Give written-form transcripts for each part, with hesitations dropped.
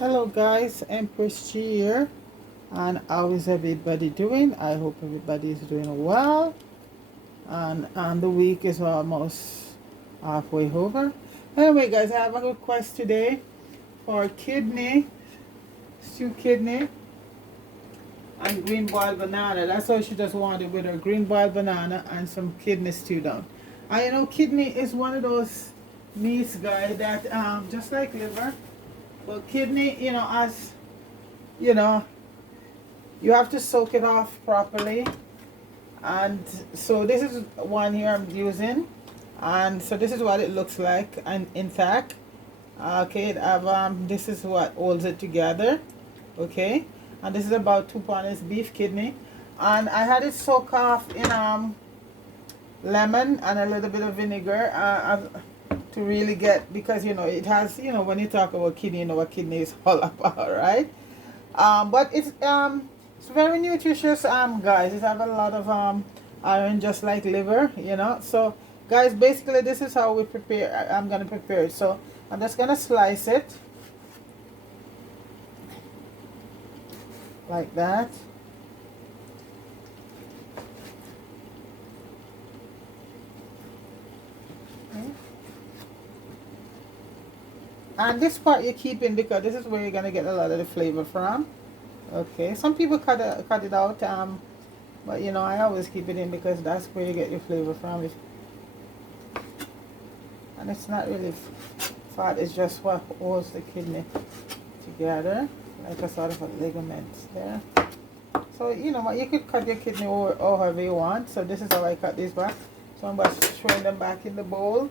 Hello guys, Empress G here, and how is everybody doing? I hope everybody is doing well, and the week is almost halfway over. Anyway guys, I have a request today for kidney, stew kidney, and green boiled banana. That's all she just wanted, with her green boiled banana and some kidney stew down. And you know, kidney is one of those meats, guys, that just like liver, but kidney, as you know you have to soak it off properly. And so this is one here I'm using, and so this is what it looks like and intact. Okay, this is what holds it together. Okay, and this is about 2 pounds beef kidney, and I had it soak off in lemon and a little bit of vinegar, to really get, because it has, when you talk about kidney, what kidney is all about, right? But it's very nutritious, guys. It have a lot of iron, just like liver. So guys, basically this is how we prepare. I'm gonna prepare it. So I'm just gonna slice it like that. Okay. And this part you're keeping because this is where you're gonna get a lot of the flavor from. Okay, some people cut it out, but I always keep it in because that's where you get your flavor from. And it's not really fat, it's just what holds the kidney together, like a sort of a ligament there. So you know what, you could cut your kidney or however you want. So this is how I cut this back. So I'm just throwing them back in the bowl,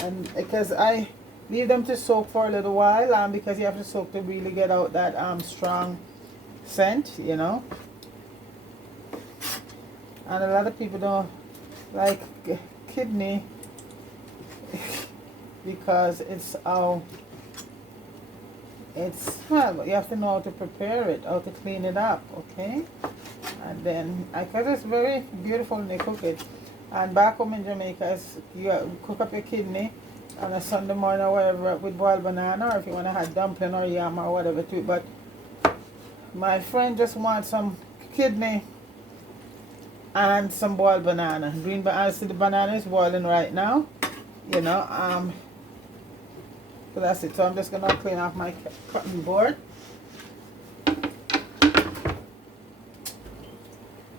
and because I leave them to soak for a little while, because you have to soak to really get out that strong scent. And a lot of people don't like kidney because well, you have to know how to prepare it, how to clean it up. Okay, and then because it's very beautiful when they cook it. And back home in Jamaica, you cook up your kidney on a Sunday morning or whatever with boiled banana, or if you want to have dumpling or yam or whatever too. But my friend just wants some kidney and some boiled banana. Green banana. See, the banana is boiling right now. So that's it. So I'm just gonna clean off my cutting board.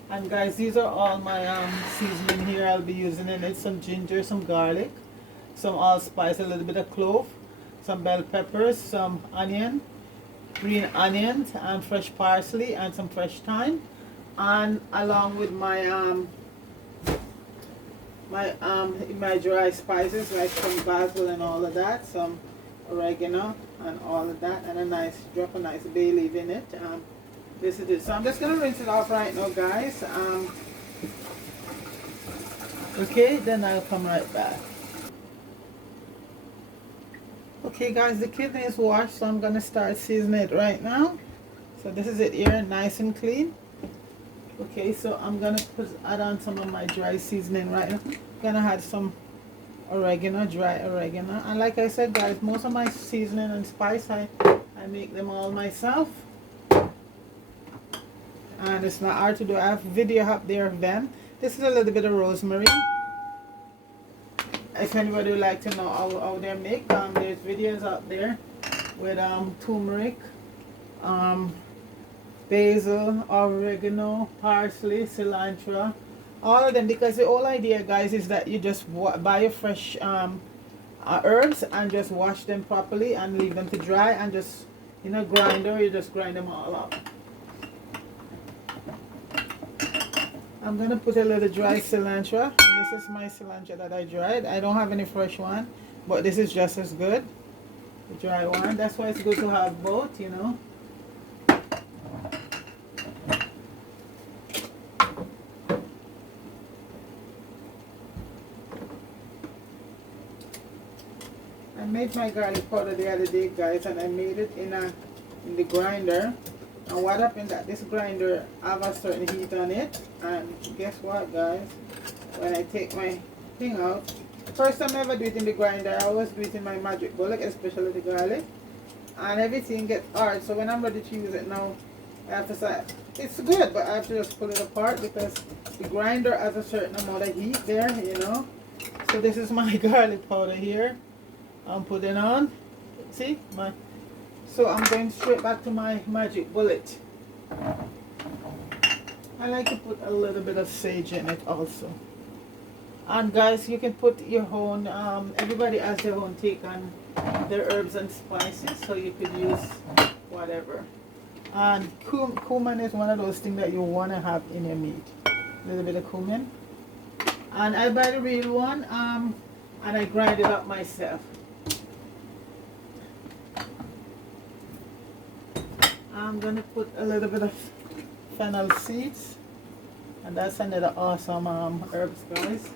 And guys, these are all my seasoning here. I'll be using in it some ginger, some garlic, some allspice, a little bit of clove, some bell peppers, some onion, green onions, and fresh parsley, and some fresh thyme, and along with my dry spices like some basil and all of that, some oregano and all of that, and drop a nice bay leaf in it. This is it. So I'm just gonna rinse it off right now, guys. Okay, then I'll come right back. Okay guys, the kidney is washed, so I'm gonna start seasoning it right now. So this is it here, nice and clean. Okay, so I'm gonna add on some of my dry seasoning right now. I'm gonna add some oregano, dry oregano, and like I said, guys, most of my seasoning and spice I make them all myself, and it's not hard to do. I have video up there of them. This is a little bit of rosemary. If anybody would like to know how they're made, there's videos out there with turmeric, basil, oregano, parsley, cilantro, all of them, because the whole idea, guys, is that you just buy your fresh herbs and just wash them properly and leave them to dry, and just in a grinder you just grind them all up. I'm gonna put a little dry cilantro. This is my cilantro that I dried. I don't have any fresh one, but this is just as good, the dry one. That's why it's good to have both. I made my garlic powder the other day, guys, and I made it in the grinder. And what happened, that this grinder have a certain heat on it, and guess what, guys, when I take my thing out, first time I ever do it in the grinder, I always do it in my magic bullet, especially the garlic. and everything gets hard. So when I'm ready to use it now, I have to say it's good, but I have to just pull it apart because the grinder has a certain amount of heat there, you know. So this is my garlic powder here. I'm putting on. See my. So I'm going straight back to my magic bullet. I like to put a little bit of sage in it also. And guys, you can put your own. Everybody has their own take on their herbs and spices, so you could use whatever. And cumin is one of those things that you want to have in your meat. A little bit of cumin. And I buy the real one, and I grind it up myself. I'm gonna put a little bit of fennel seeds, and that's another awesome herbs, guys.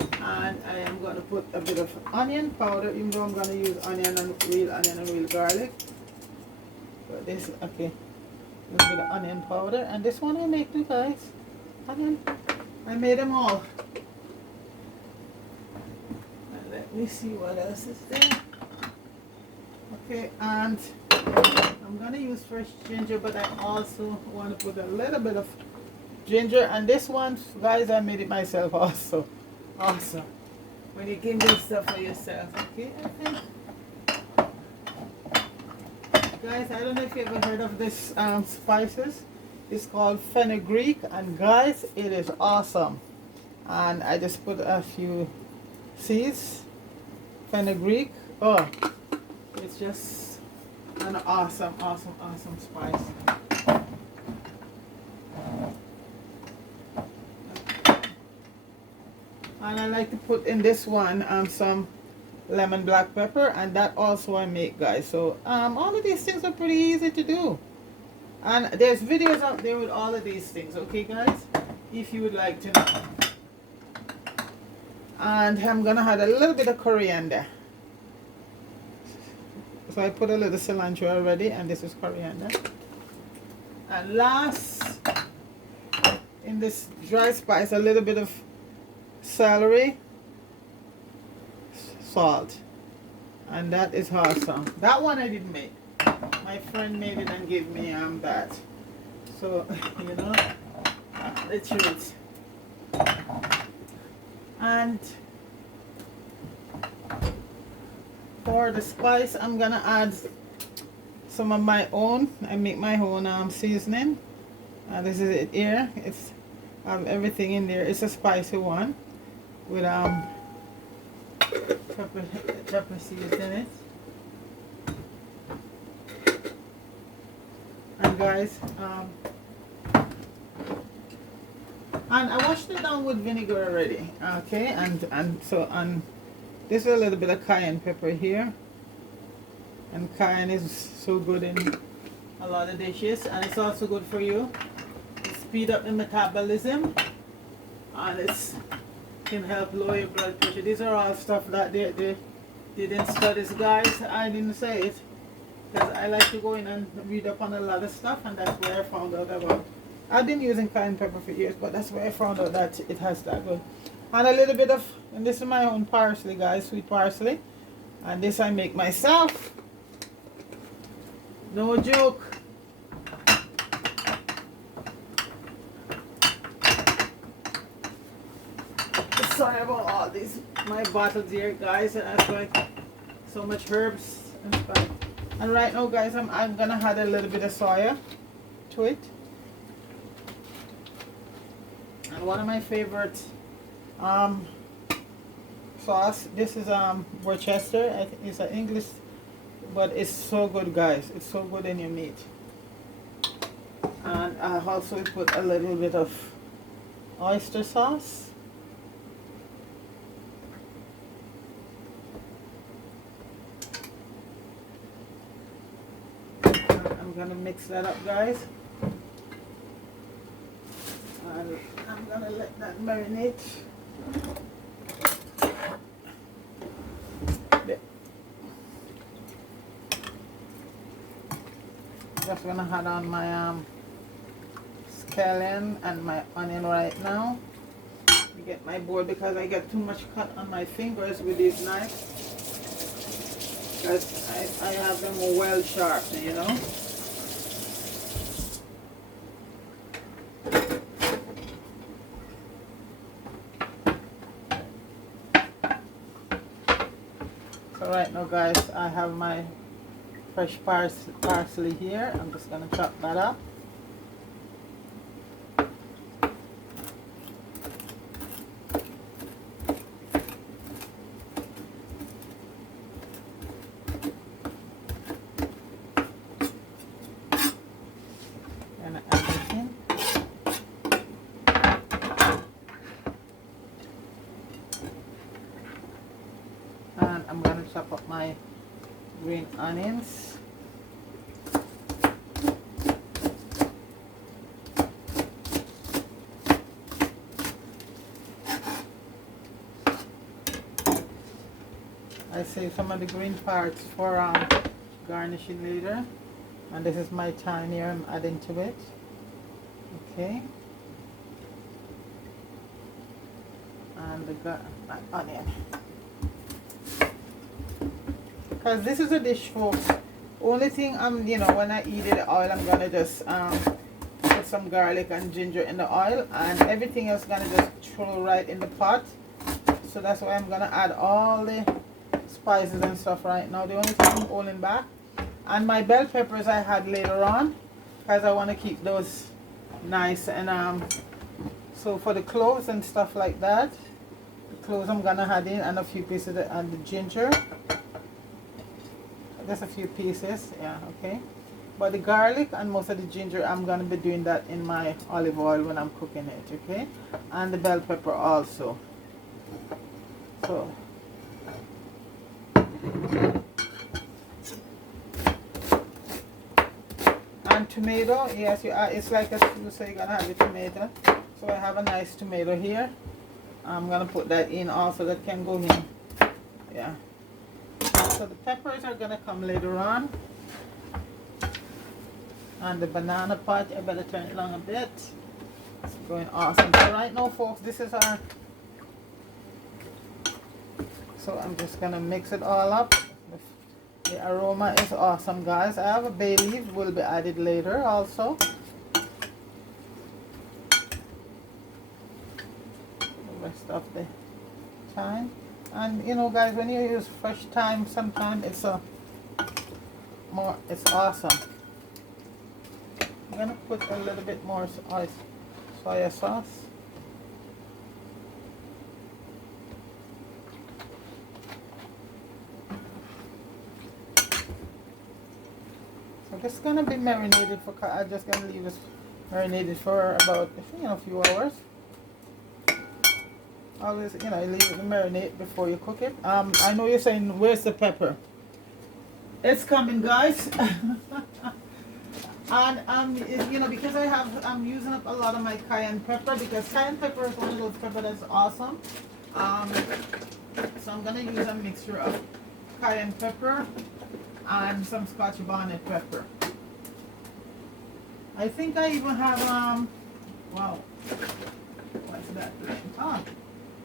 And I am gonna put a bit of onion powder, even though I'm gonna use onion and real garlic. But this, okay, a little bit of onion powder, and this one I make too, guys. Onion, I made them all. And let me see what else is there. Okay, and I'm gonna use fresh ginger, but I also want to put a little bit of ginger. And this one, guys, I made it myself also. Awesome. When you can do stuff for yourself, okay? I think, guys, I don't know if you ever heard of this spices. It's called fenugreek, and guys, it is awesome. And I just put a few seeds, fenugreek. Oh, it's just an awesome spice. And I like to put in this one some lemon black pepper, and that also I make, guys. So all of these things are pretty easy to do, and there's videos out there with all of these things, okay guys, if you would like to know. And I'm gonna add a little bit of coriander. So I put a little cilantro already, and this is coriander. And last, in this dry spice, a little bit of celery, salt, and that is awesome. That one I didn't make. My friend made it and gave me that. So you know, the truth. And for the spice, I'm gonna add some of my own. I make my own seasoning. This is it here. It's everything in there. It's a spicy one with pepper seeds in it. And guys, and I washed it down with vinegar already. Okay, and this is a little bit of cayenne pepper here. And cayenne is so good in a lot of dishes, and it's also good for you. It speed up the metabolism, and it can help lower your blood pressure. These are all stuff that they didn't study, guys. I didn't say it because I like to go in and read up on a lot of stuff, and that's where I found out about. I've been using cayenne pepper for years, but that's where I found out that it has that good. And a little bit of, and this is my own parsley, guys, sweet parsley, and this I make myself. No joke. Sorry about all these my bottles here, guys, and that's why so much herbs and stuff. And right now, guys, I'm gonna add a little bit of soya to it. And one of my favorite sauce. This is Worcester. I think it's an English, but it's so good, guys. It's so good in your meat. And I also put a little bit of oyster sauce. I'm gonna mix that up, guys. And I'm gonna let that marinate. Just gonna add on my scallion and my onion right now. Get my board because I get too much cut on my fingers with these knives. because I have them well sharp, you know. So right now, guys, I have my fresh parsley here. I'm just gonna chop that up. And I'm gonna chop up my green onions. I save some of the green parts for garnishing later. And this is my thyme here I'm adding to it. Okay. And my onion. Because this is a dish, folks. Only thing you know, when I eat it, the oil, I'm gonna just put some garlic and ginger in the oil, and everything else gonna just throw right in the pot. So that's why I'm gonna add all the spices and stuff right now. The only thing I'm holding back, and my bell peppers I had later on, because I want to keep those nice. And so for the cloves and stuff like that, the cloves I'm gonna add in, and a few pieces and the ginger. Just a few pieces, yeah, okay. But the garlic and most of the ginger, I'm gonna be doing that in my olive oil when I'm cooking it, okay. And the bell pepper also. So and tomato, yes, it's like a stew, so you're gonna have a tomato. So I have a nice tomato here. I'm gonna put that in also. That can go in, yeah. So the peppers are gonna come later on. And the banana pot, I better turn it along a bit. It's going awesome. So right now, folks, this is our, so I'm just gonna mix it all up. The aroma is awesome, guys. I have a bay leaf, will be added later also. The rest of the thyme. And you know, guys, when you use fresh thyme, sometimes it's it's awesome. I'm gonna put a little bit more soy sauce. So this is gonna be marinated for. I'm just gonna leave this marinated for about a few hours. Always, leave it to marinate before you cook it. I know you're saying, where's the pepper? It's coming, guys. And because I'm using up a lot of my cayenne pepper, because cayenne pepper is one of those pepper that's awesome. So I'm gonna use a mixture of cayenne pepper and some Scotch bonnet pepper. I think I even have wow, what's that?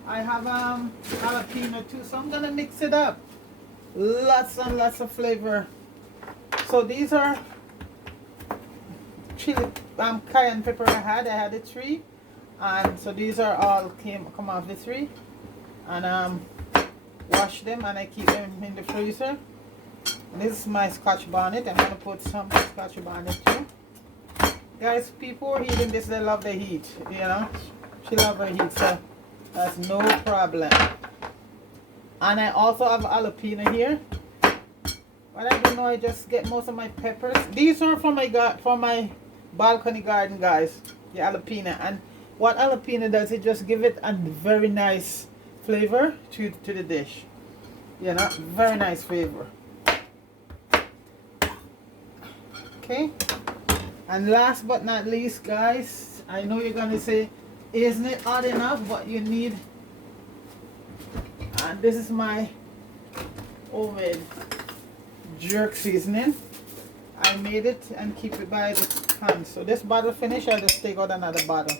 I have jalapeno too, so I'm gonna mix it up. Lots and lots of flavor. So these are chili cayenne pepper I had the 3, and so these are all come off the 3, and wash them, and I keep them in the freezer. And this is my Scotch bonnet. I'm gonna put some Scotch bonnet too. Guys, people are eating this, they love the heat, she loves her heat, so that's no problem. And I also have jalapeno here. What I do now, I just get most of my peppers. These are for my balcony garden, guys. The jalapeno. And what jalapeno does, it just give it a very nice flavor to the dish. Very nice flavor. Okay. And last but not least, guys, I know you're gonna say, isn't it hot enough? But you need, and this is my homemade jerk seasoning. I made it and keep it by the hand. So this bottle finished, I just take out another bottle,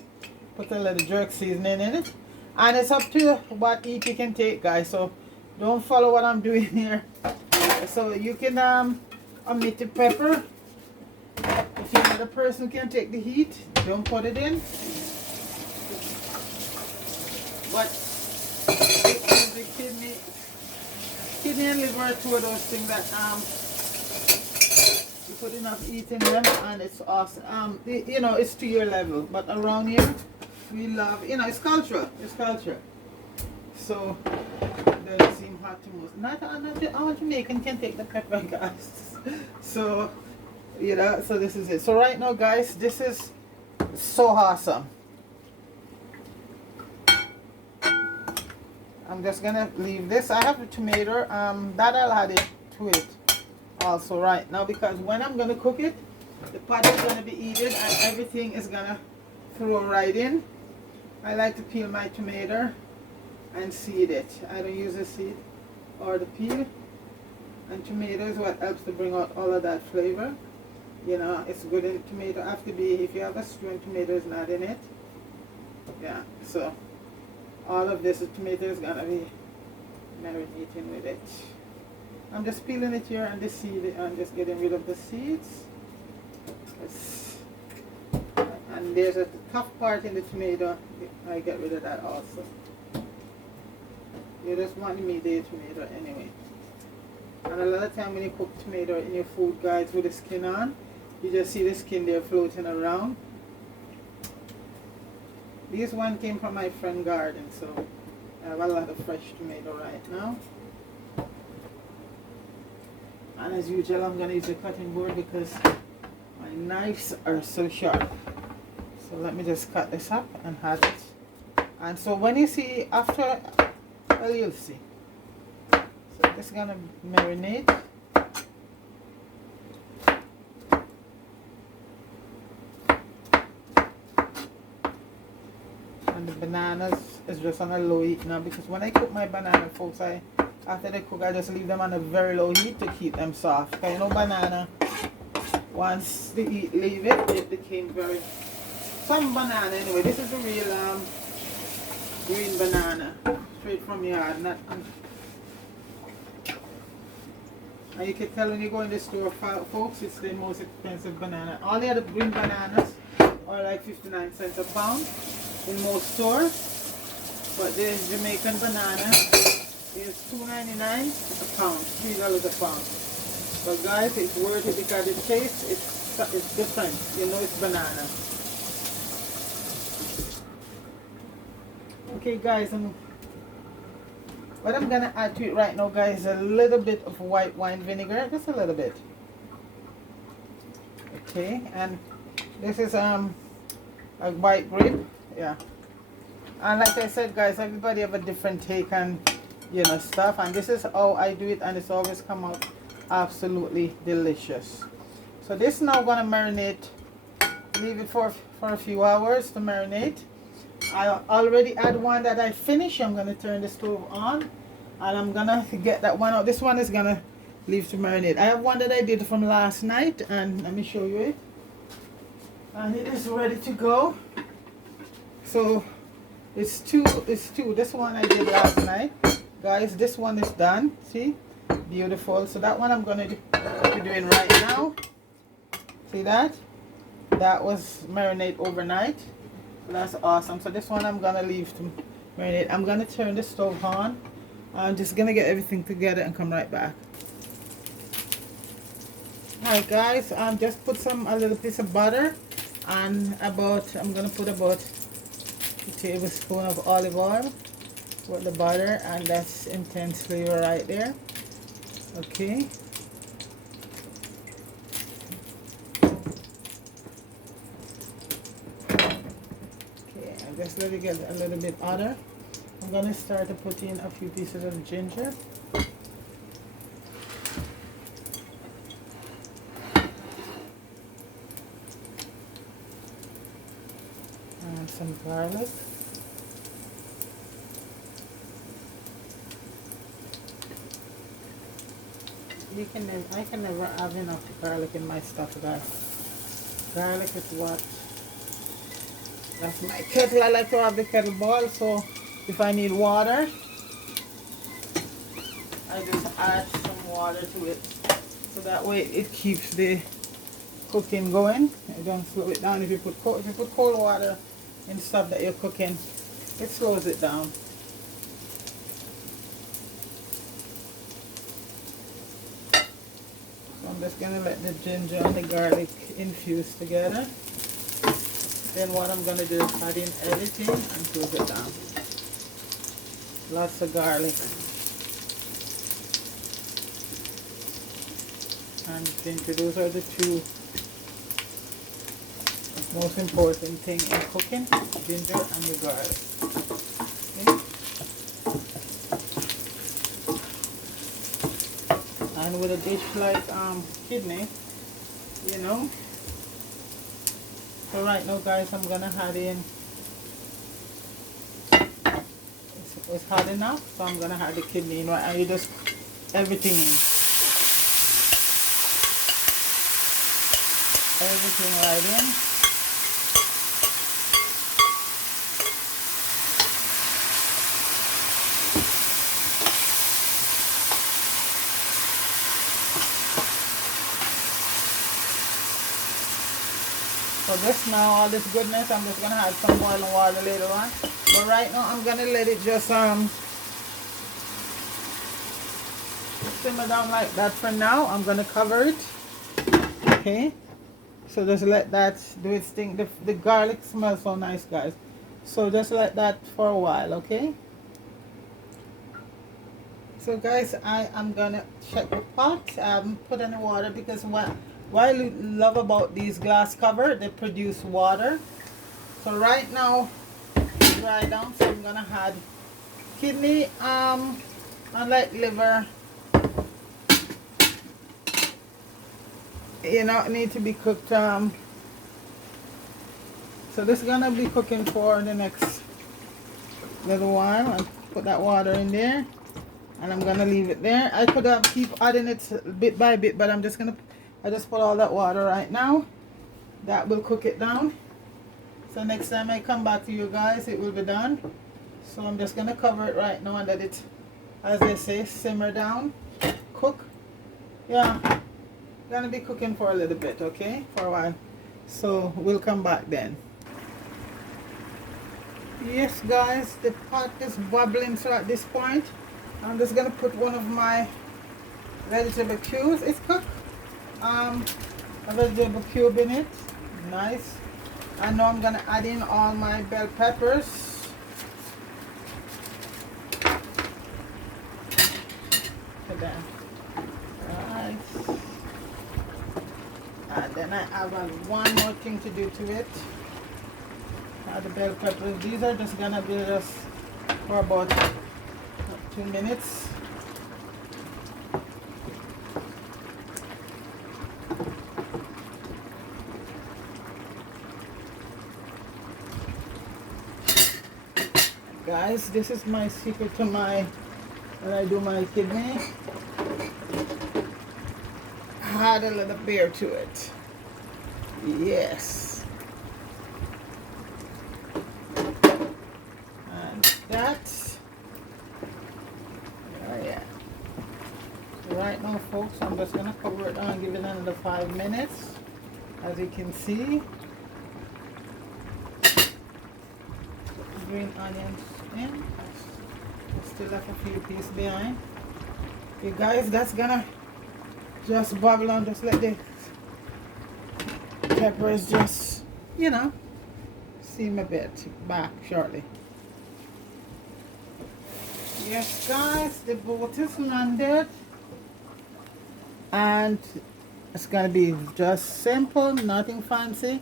put a little jerk seasoning in it, and it's up to what heat you can take, guys. So don't follow what I'm doing here. So you can omit the pepper. If another person can take the heat, don't put it in. But the kidney and liver are two of those things that you put enough heat in them and it's awesome. You know, it's to your level. But around here, we love, you know, it's culture. It's culture. So it doesn't seem hot to most. Not all Jamaican can take the pepper, guys. So, you know, so this is it. So right now, guys, this is so awesome. I'm just gonna leave this. I have a tomato that I'll add it to it also right now, because when I'm gonna cook it, the pot is gonna be heated and everything is gonna throw right in. I like to peel my tomato and seed it. I don't use the seed or the peel. And tomato is what helps to bring out all of that flavor. You know, it's good in tomato. Have to be, if you have a stew and tomato is not in it. Yeah, so all of this, the tomato is gonna be marinating with it. I'm just peeling it here and the seed, and just getting rid of the seeds. And there's a tough part in the tomato. I get rid of that also. You just want the medium tomato anyway. And a lot of time when you cook tomato in your food, guys, with the skin on, you just see the skin there floating around. This one came from my friend's garden, so I have a lot of fresh tomato right now. And as usual, I'm going to use a cutting board because my knives are so sharp. So let me just cut this up and have it. And so when you see after, well, you'll see. So this is going to marinate. And the bananas is just on a low heat now, because when I cook my banana, folks, after they cook, I just leave them on a very low heat to keep them soft. Because you know, banana, once the heat leave it, it became very, some banana anyway. This is the real green banana, straight from yard. Not, and you can tell when you go in the store, folks, it's the most expensive banana. All the other green bananas are like 59 cents a pound in most stores. But the Jamaican banana is $2.99 a pound, $3 a pound. But guys, it's worth it because the taste, it's different. You know it's banana. Okay guys, what I'm gonna add to it right now, guys, is a little bit of white wine vinegar, just a little bit. Okay, and this is a white grape, yeah. And like I said, guys, everybody have a different take on, you know, stuff, and this is how I do it, and it's always come out absolutely delicious. So this now gonna marinate, leave it for a few hours to marinate. I already had one that I finished. I'm gonna turn the stove on and I'm gonna get that one out. This one is gonna leave to marinate. I have one that I did from last night, and let me show you it. And it is ready to go. So it's two. This one I did last night, guys. This one is done. See, beautiful. So that one I'm gonna be doing right now. See that? That was marinate overnight. That's awesome. So this one I'm gonna leave to marinate. I'm gonna turn the stove on. I'm just gonna get everything together and come right back. Alright guys, just put a little piece of butter, and I'm gonna put about a tablespoon of olive oil with the butter, and that's intense flavor right there. Okay. Just let it get a little bit hotter. I'm gonna start to put in a few pieces of ginger. And some garlic. I can never have enough garlic in my stuff, guys. Garlic is what. That's my kettle. I like to have the kettle boil, so if I need water, I just add some some water to it. So that way it keeps the cooking going. You don't slow it down. If you put cold water in stuff that you're cooking, it slows it down. So I'm just gonna let the ginger and the garlic infuse together. Then what I'm gonna do is add in everything and close it down. Lots of garlic and ginger. Those are the two most important thing in cooking, ginger and the garlic. Okay. And with a dish like kidney, you know. So right now guys, I'm gonna add in, it's hot enough, so I'm gonna add the kidney in, right, and you just everything in. Everything right in. So this now, all this goodness, I'm just gonna add some boiling water later on. But right now, I'm gonna let it just simmer down like that for now. I'm gonna cover it. Okay. So just let that do its thing. The garlic smells so nice, guys. So just let that for a while, okay? So guys, I am gonna check the pot. I haven't put any water because what I love about these glass cover, they produce water. So right now, dry down. So I'm gonna add kidney, unlike liver, you know, it need to be cooked. So this is gonna be cooking for the next little while. I put that water in there, and I'm gonna leave it there. I could keep adding it bit by bit, but I just put all that water right now. That will cook it down. So next time I come back to you guys, it will be done. So I'm just gonna cover it right now and let it, as they say, simmer down, cook. Yeah, gonna be cooking for a little bit, okay, for a while. So we'll come back then. Yes guys, the pot is bubbling. So at this point, I'm just gonna put one of my vegetable cubes. It's cooked. A vegetable cube in it. Nice. I know I'm gonna add in all my bell peppers. Look at that. Right. And then I have one more thing to do to it. Add the bell peppers. These are just gonna be just for about 2 minutes. Guys, this is my secret to when I do my kidney. Add a little beer to it. Yes. And that. Oh yeah. So right now, folks, I'm just gonna cover it down and give it another 5 minutes. As you can see, green onions in. Still have a few pieces behind. Okay guys, that's gonna just bubble on. Just let the peppers just, you know, steam a bit. Back shortly. Yes guys, the boat is landed. And it's gonna be just simple, nothing fancy.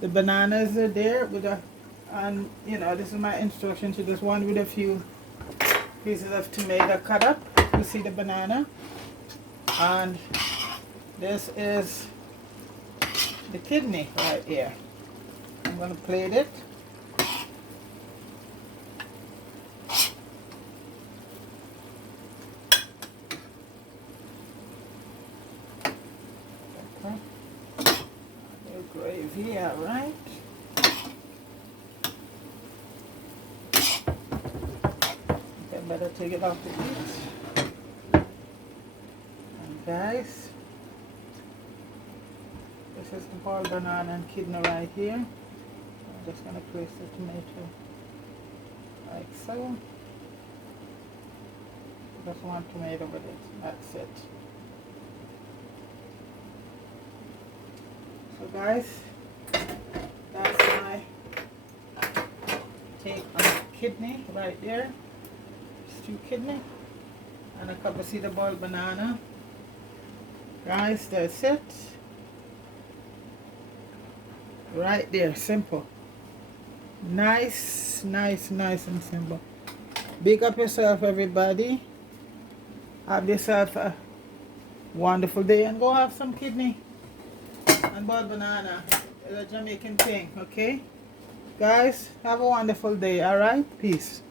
The bananas are there with and you know, this is my instruction to this one with a few pieces of tomato cut up. You see the banana, and this is the kidney right here. I'm gonna plate it. Okay. The gravy, all right. Better take it off the heat. guys. This is the boiled banana and kidney right here. I'm just gonna place the tomato like so. Just one tomato with it. That's it. So guys, that's my take on kidney right there. Stewed kidney. And a cup of cedar boiled banana. Guys, that's it. Right there, simple. Nice, nice, nice and simple. Big up yourself, everybody. Have yourself a wonderful day and go have some kidney and boiled banana. It's a Jamaican thing, okay? Guys, have a wonderful day, alright? Peace.